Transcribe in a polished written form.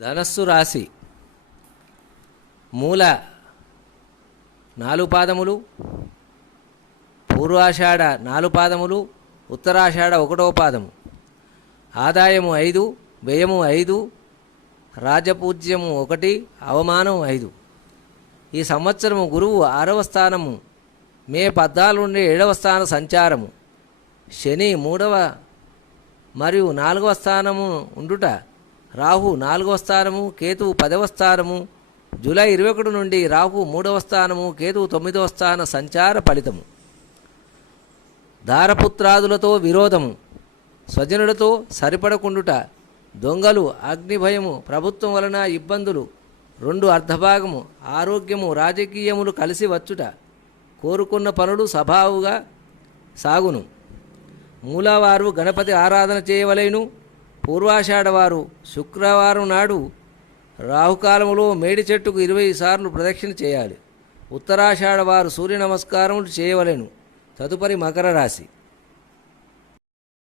ధనస్సు రాశి మూల 4 పాదములు, పూర్వాషాఢ 4 పాదములు, ఉత్తరాషాఢ 1వ పాదము. ఆదాయము 5, వ్యయము 5, రాజపూజ్యము 1, అవమానం 5. ఈ సంవత్సరము గురువు 6వ స్థానము, మే 14 నుండి 7వ స్థాన సంచారము, శని 3వ మరియు 4వ స్థానము ఉండుట, రాహు 4వ స్థానము, కేతువు 10వ స్థానము, జూలై 21 నుండి రాహు 3వ స్థానము, కేతువు 9వ స్థాన సంచార ఫలితము. దారపుత్రాదులతో విరోధము, స్వజనులతో సరిపడకుండుట, దొంగలు, అగ్నిభయము, ప్రభుత్వం వలన ఇబ్బందులు, 2 అర్ధభాగము, ఆరోగ్యము, రాజకీయములు కలిసి వచ్చుట, కోరుకున్న పనులు సభావుగా సాగును. మూలవారు గణపతి ఆరాధన చేయవలెను. పూర్వాషాఢవారు శుక్రవారం నాడు రాహుకాలములో మేడి చెట్టుకు 20 సార్లు ప్రదక్షిణ చేయాలి. ఉత్తరాషాఢవారు సూర్య నమస్కారములు చేయవలెను. తదుపరి మకర రాశి.